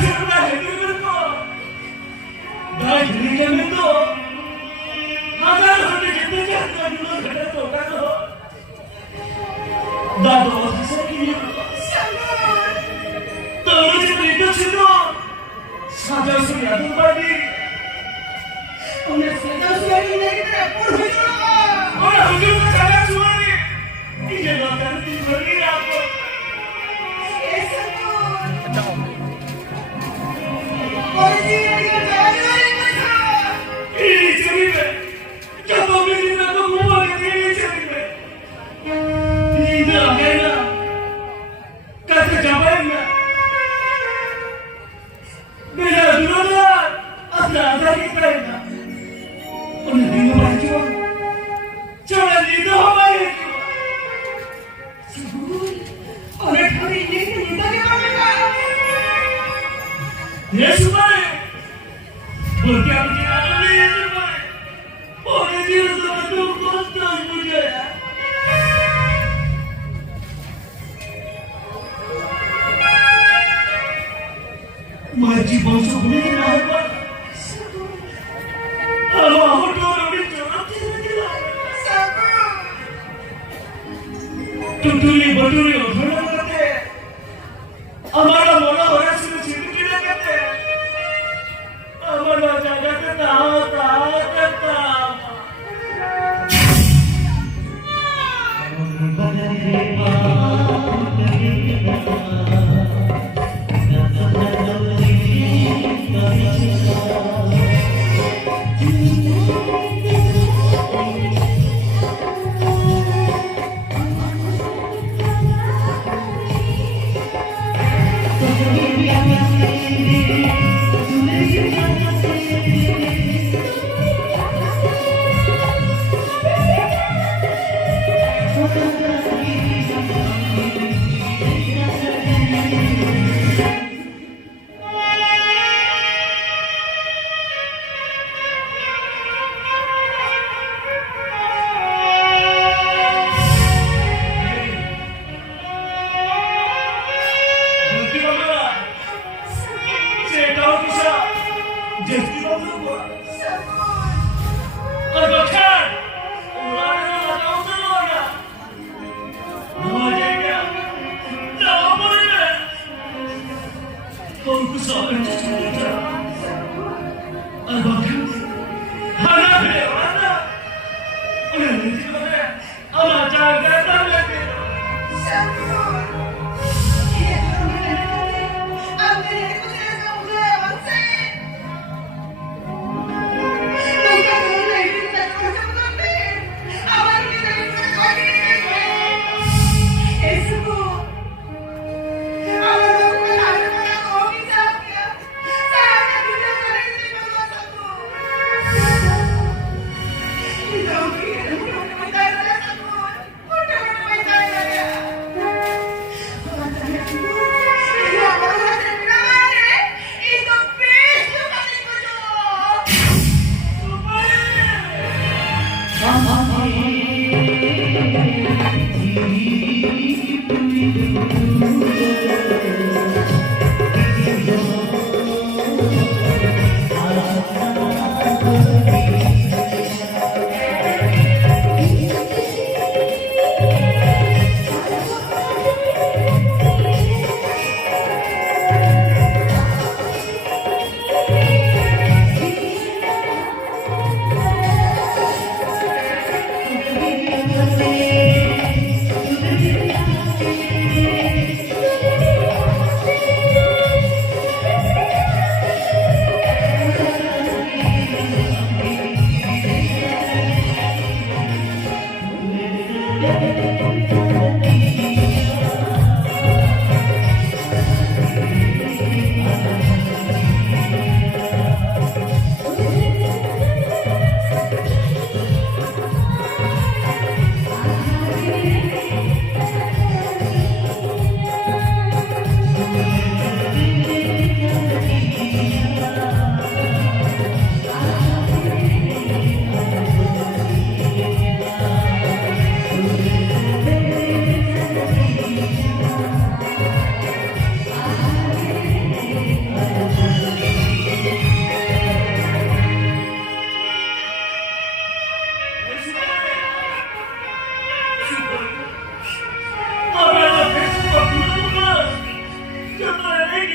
제가 해드릴 거. 나 드리겠는도. 하나를 드리겠는지 하나를 그래도 나도. 나도 어디서 이유로 떨어지는 이것이도 사자수야도 빨리. 오늘 사자수야를 내기들아 뿔해주라. 오늘 흑유가 사자수야니 이제 너는 뒷머리라고. 어디가 가져가는 거야? 이 저기네 까먹으니라도 무하게 이 저기네 니들 아가이나 까서 잡아야겠나 내가 누나가 아싸아싸겠다 했나 오늘 니도 많이 좋아 저는 니도 많이 좋아 오늘 밤에 이렇게 인상이 갑니다. 예수만에 porque aunque no le yesu만에 오늘 뒤에서 누구 어떤 문제야 마치 벌써 분위기 나올 거야 아마 홀도를 우리 저렇게 생기나 뚱뚱이 버둥이 어떻게 나갔대 아마라 뭐라 어렸으면 재밌게 나갔대 아마라 자가다 나왔다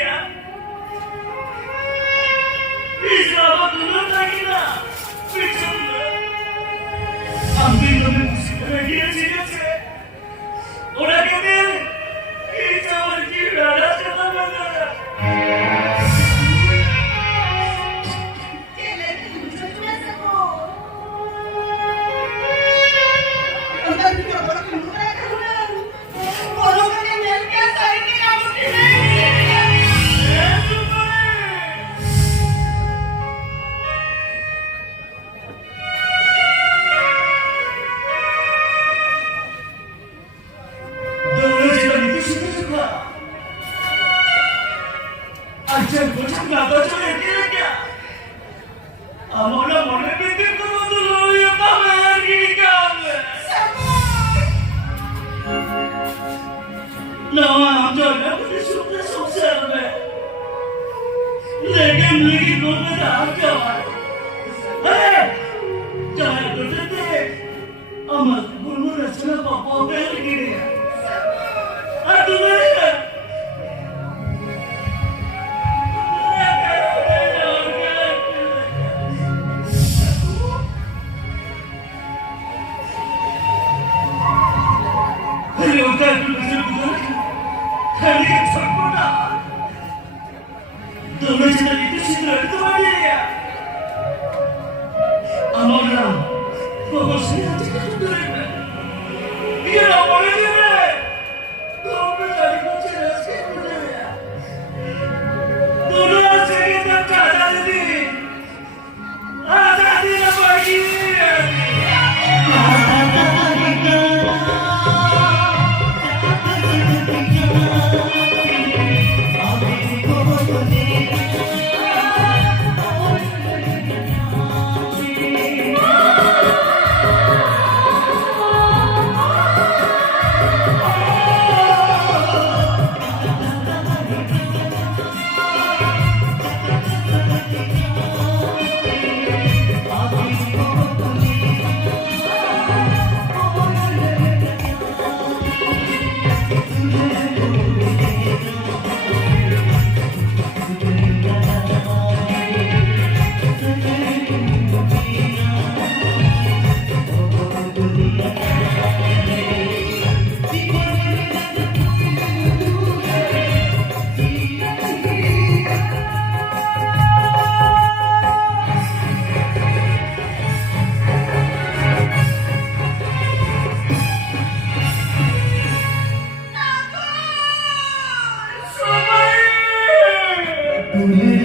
क्या इस बाबा दुल्हन लगी ना पीछे हम भी तुम्हें मुसीबत में गिरे चीज़ से और आगे देर ये चावल की राडा चला बंदा अच्छा कुछ ना तो चले क्या हमारा मन में भी तो लो ये बाहर की काम ना हम जो है मुझे सुनने सोचे में लेकिन मेरी नौकरी का क्या अरे चाहे तो देते अमर बुलबुल रचना पापा बेल गिरे अरे तुम्हें Thank you.